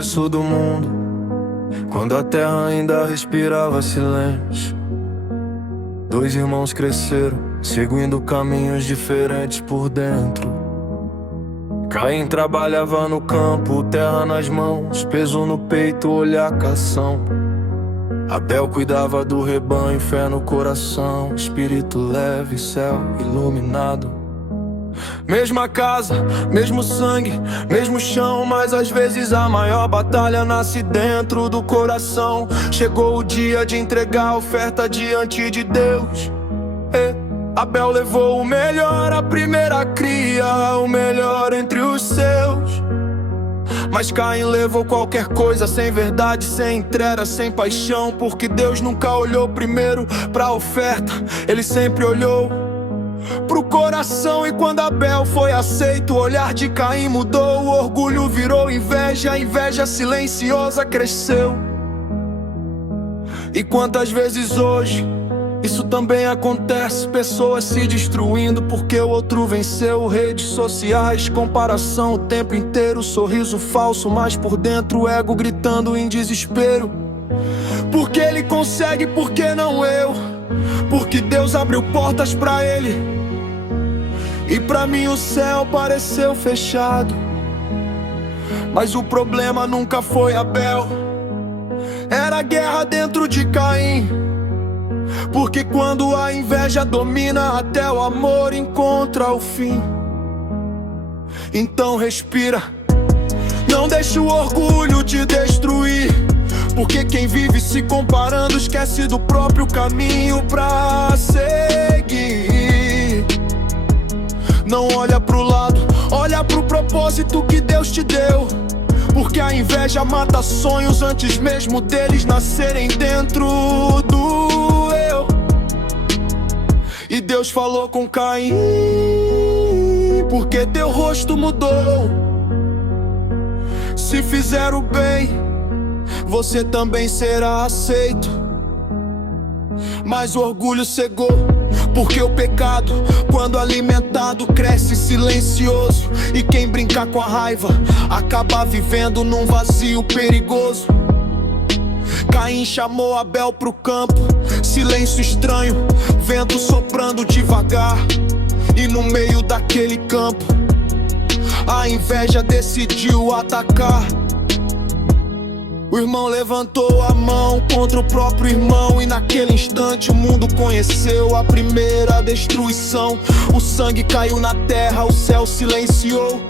começo do mundo, quando a terra ainda respirava silêncio, dois irmãos cresceram, seguindo caminhos diferentes por dentro. Caim trabalhava no campo, terra nas mãos, peso no peito, olhar cação. Abel cuidava do rebanho, fé no coração, espírito leve, céu iluminado. Mesma casa, mesmo sangue, mesmo chão, mas às vezes a maior batalha nasce dentro do coração. Chegou o dia de entregar a oferta diante de Deus. Abel levou o melhor, a primeira cria, o melhor entre os seus. Mas Caim levou qualquer coisa, sem verdade, sem entrega, sem paixão, porque Deus nunca olhou primeiro pra oferta, Ele sempre olhou pro coração. E quando Abel foi aceito, o olhar de Caim mudou, o orgulho virou inveja, a inveja silenciosa cresceu. E quantas vezes hoje isso também acontece, pessoas se destruindo porque o outro venceu. Redes sociais, comparação o tempo inteiro, sorriso falso, mas por dentro o ego gritando em desespero. Porque ele consegue, por que não eu? Porque Deus abriu portas pra ele, e pra mim o céu pareceu fechado. Mas o problema nunca foi Abel, era guerra dentro de Caim. Porque quando a inveja domina, até o amor encontra o fim. Então respira, não deixe o orgulho te destruir, porque quem vive se comparando esquece do próprio caminho pra seguir. Não olha pro lado, olha pro propósito que Deus te deu, porque a inveja mata sonhos antes mesmo deles nascerem dentro do eu. E Deus falou com Caim, porque teu rosto mudou. Se fizer o bem, você também será aceito. Mas o orgulho cegou, porque o pecado, quando alimentado, cresce silencioso. E quem brincar com a raiva acaba vivendo num vazio perigoso. Caim chamou Abel pro campo, silêncio estranho, vento soprando devagar. E no meio daquele campo, a inveja decidiu atacar. O irmão levantou a mão contra o próprio irmão, e naquele instante o mundo conheceu a primeira destruição. O sangue caiu na terra, o céu silenciou,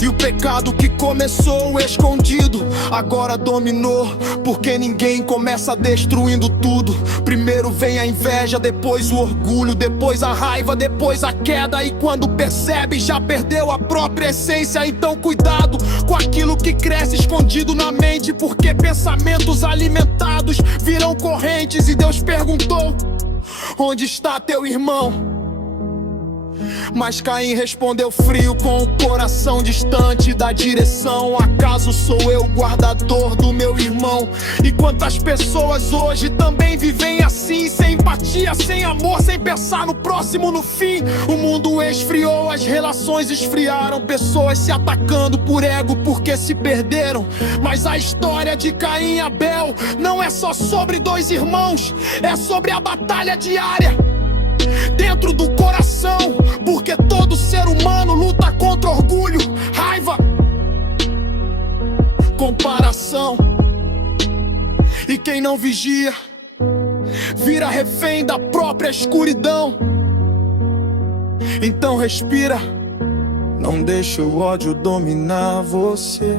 e o pecado que começou escondido agora dominou. Porque ninguém começa destruindo tudo. Primeiro vem a inveja, depois o orgulho, depois a raiva, depois a queda. E quando percebe, já perdeu a própria essência. Então cuidado com aquilo que cresce escondido na mente, porque pensamentos alimentados viram correntes. E Deus perguntou: onde está teu irmão? Mas Caim respondeu frio, com o coração distante da direção. Acaso sou eu o guardador do meu irmão? E quantas pessoas hoje também vivem assim, sem empatia, sem amor, sem pensar no próximo, no fim. O mundo esfriou, as relações esfriaram, pessoas se atacando por ego porque se perderam. Mas a história de Caim e Abel não é só sobre dois irmãos, é sobre a batalha diária dentro do coração, porque todo ser humano luta contra orgulho, raiva, comparação. E quem não vigia vira refém da própria escuridão. Então respira, não deixa o ódio dominar você,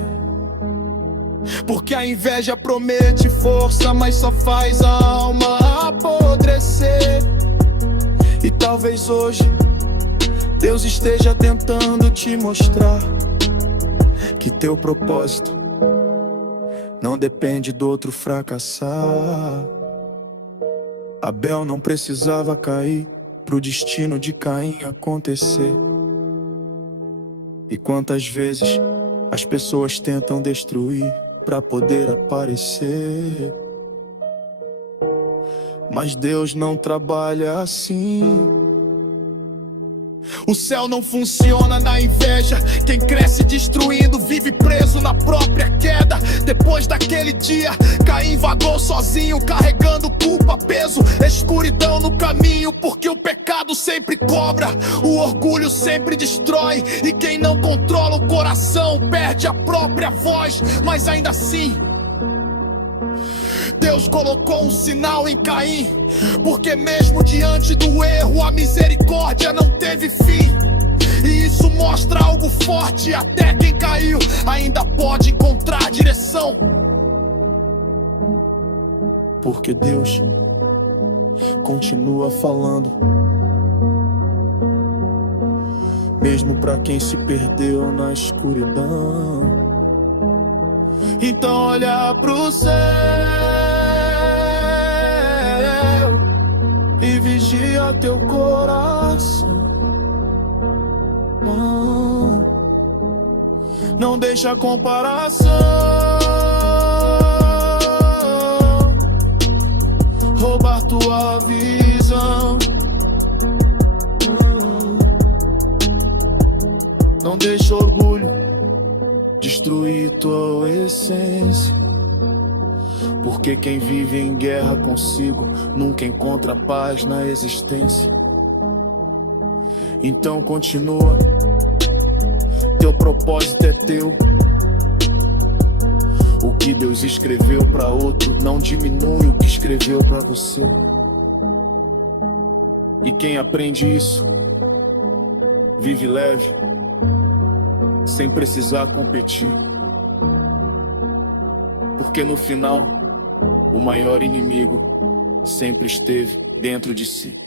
porque a inveja promete força, mas só faz a alma apodrecer. E talvez hoje Deus esteja tentando te mostrar que teu propósito não depende do outro fracassar. Abel não precisava cair pro destino de Caim acontecer. E quantas vezes as pessoas tentam destruir pra poder aparecer, mas Deus não trabalha assim. O céu não funciona na inveja. Quem cresce destruindo vive preso na própria queda. Depois daquele dia, Caim vagou sozinho, carregando culpa, peso, escuridão no caminho. Porque o pecado sempre cobra, o orgulho sempre destrói. E quem não controla o coração perde a própria voz. Mas ainda assim, Deus colocou um sinal em Caim, porque mesmo diante do erro, a misericórdia não teve fim. E isso mostra algo forte: até quem caiu ainda pode encontrar direção. Porque Deus continua falando, mesmo pra quem se perdeu na escuridão. Então olha pro céu e vigia teu coração. Não deixa a comparação roubar tua visão. Não deixa orgulho destruir tua essência. Porque quem vive em guerra consigo nunca encontra paz na existência. Então continua, teu propósito é teu. O que Deus escreveu pra outro não diminui o que escreveu pra você. E quem aprende isso vive leve, sem precisar competir. Porque no final, o maior inimigo sempre esteve dentro de si.